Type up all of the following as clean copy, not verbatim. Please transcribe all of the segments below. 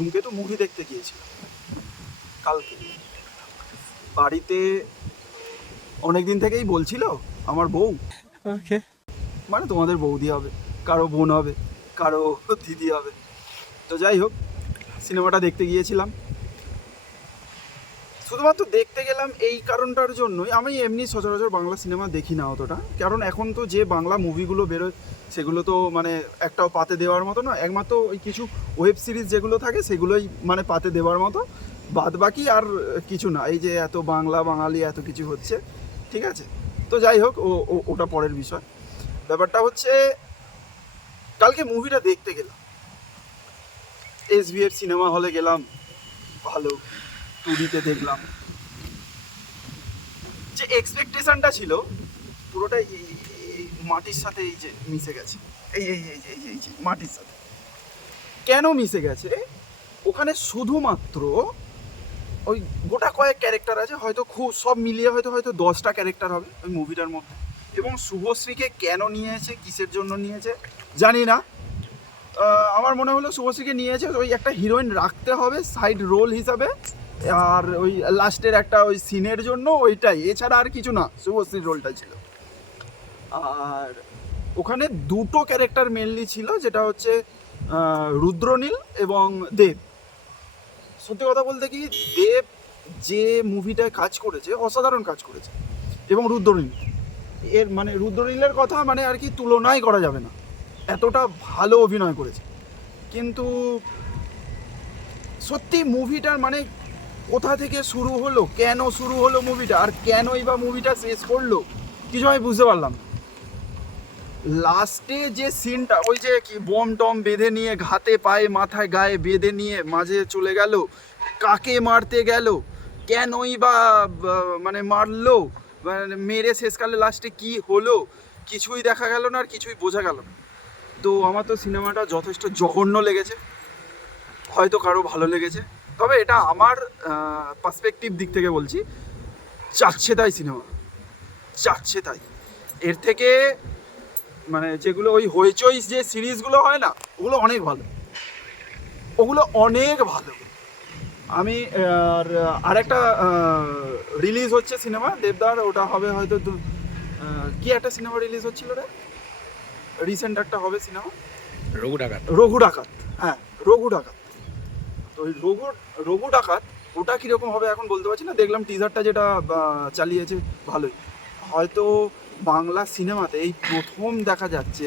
ধূমকেতু মুভি দেখতে গিয়েছিলাম কালকে। বাড়িতে অনেক দিন থেকেই বলছিল আমার বউ, ওকে, মানে তোমাদের বৌদি হবে, কারো বোন হবে, কারো দিদি হবে। তো যাই হোক, সিনেমাটা দেখতে গিয়েছিলাম। শুধুমাত্র দেখতে গেলাম এই কারণটার জন্যই। আমি এমনি সচরাচর বাংলা সিনেমা দেখি না অতটা, কারণ এখন তো যে বাংলা মুভিগুলো বেরোয় সেগুলো তো মানে একটাও পাতে দেওয়ার মতো না। একমাত্র ওই কিছু ওয়েব সিরিজ যেগুলো থাকে সেগুলোই মানে পাতে দেওয়ার মতো, বাদ বাকি আর কিছু না। এই যে এত বাংলা বাঙালি এত কিছু হচ্ছে, ঠিক আছে। তো যাই হোক, ওটা পরের বিষয়। ব্যাপারটা হচ্ছে কালকে মুভিটা দেখতে গেলাম, SVF সিনেমা হলে গেলাম, ভালো 2D-তে দেখলাম। যে এক্সপেকটেশনটা ছিল পুরোটাই এই মাটির সাথে এই যে মিশে গেছে। এই যে মাটির সাথে কেন মিশে গেছে? ওখানে শুধুমাত্র ওই গোটা কয়েক ক্যারেক্টার আছে, হয়তো খুব সব মিলিয়ে হয়তো 10টা ক্যারেক্টার হবে ওই মুভিটার মধ্যে। এবং শুভশ্রীকে কেন নিয়েছে, কিসের জন্য নিয়েছে জানি না। আমার মনে হলো শুভশ্রীকে নিয়েছে ওই একটা হিরোইন রাখতে হবে সাইড রোল হিসাবে, আর ওই লাস্টের একটা ওই সিনের জন্য, ওইটাই, এছাড়া আর কিছু না। শুভশ্রীর রোলটা ছিল। আর ওখানে দুটো ক্যারেক্টার মেনলি ছিল, যেটা হচ্ছে রুদ্রনীল এবং দেব। সত্যি কথা বলতে কি, দেব যে মুভিটায় কাজ করেছে অসাধারণ কাজ করেছে। এবং রুদ্রনীল, এর মানে রুদ্রনীলের কথা মানে আর কি তুলনাই করা যাবে না, এতটা ভালো অভিনয় করেছে। কিন্তু সত্যি মুভিটার মানে কোথা থেকে শুরু হলো, কেন শুরু হলো মুভিটা, আর কেনই বা মুভিটা শেষ করলো, কিছু আমি বুঝতে পারলাম না। লাস্টে যে সিনটা, ওই যে কি বম টম বেঁধে নিয়ে ঘাতে পায়ে মাথায় গায়ে বেঁধে নিয়ে মাঝে চলে গেল, কাকে মারতে গেল, কেনই বা মানে মারলো, মানে মেরে শেষকালে লাস্টে কি হলো, কিছুই দেখা গেল না, আর কিছুই বোঝা গেল না। তো আমার তো সিনেমাটা যথেষ্ট জঘন্য লেগেছে, হয়তো কারো ভালো লেগেছে, তবে এটা আমার পার্সপেক্টিভ দিক থেকে বলছি, যাচ্ছে তাই সিনেমা, যাচ্ছে তাই। এর থেকে মানে যেগুলো ওই হইচই যে সিরিজগুলো হয় না, ওগুলো অনেক ভালো, ওগুলো অনেক ভালো। আমি আর একটা রিলিজ হচ্ছে সিনেমা দেবদার, ওটা হবে হয়তো কি একটা সিনেমা রিলিজ হচ্ছিল রে, রিসেন্ট একটা হবে সিনেমা, রঘু ডাকাত। রঘু ডাকাত। হ্যাঁ, রঘু ডাকাত। তো ওই রঘু ডাকাত ওটা কীরকম হবে এখন বলতে পারছি না। দেখলাম টিজারটা যেটা চালিয়েছে ভালোই। হয়তো বাংলা সিনেমাতে এই প্রথম দেখা যাচ্ছে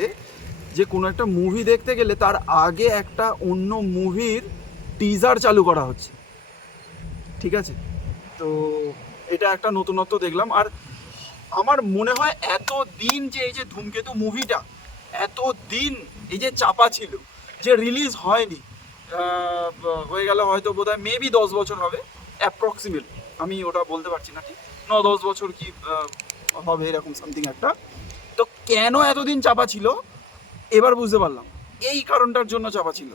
যে কোনো একটা মুভি দেখতে গেলে তার আগে একটা অন্য মুভির টিজার চালু করা হচ্ছে, ঠিক আছে। তো এটা একটা নতুনত্ব দেখলাম। আর আমার মনে হয় এত দিন যে এই যে ধূমকেতু মুভিটা এত দিন এই যে চাপা ছিল, যে রিলিজ হয়নি, হয়ে গেল হয়তো বোধহয় মেবি 10 বছর হবে অ্যাপ্রক্সিমেট, আমি ওটা বলতে পারছি না ঠিক, 9-10 বছর কি হবে এরকম সামথিং একটা। তো কেন এতদিন চাপা ছিল এবার বুঝতে পারলাম, এই কারণটার জন্য চাপা ছিল।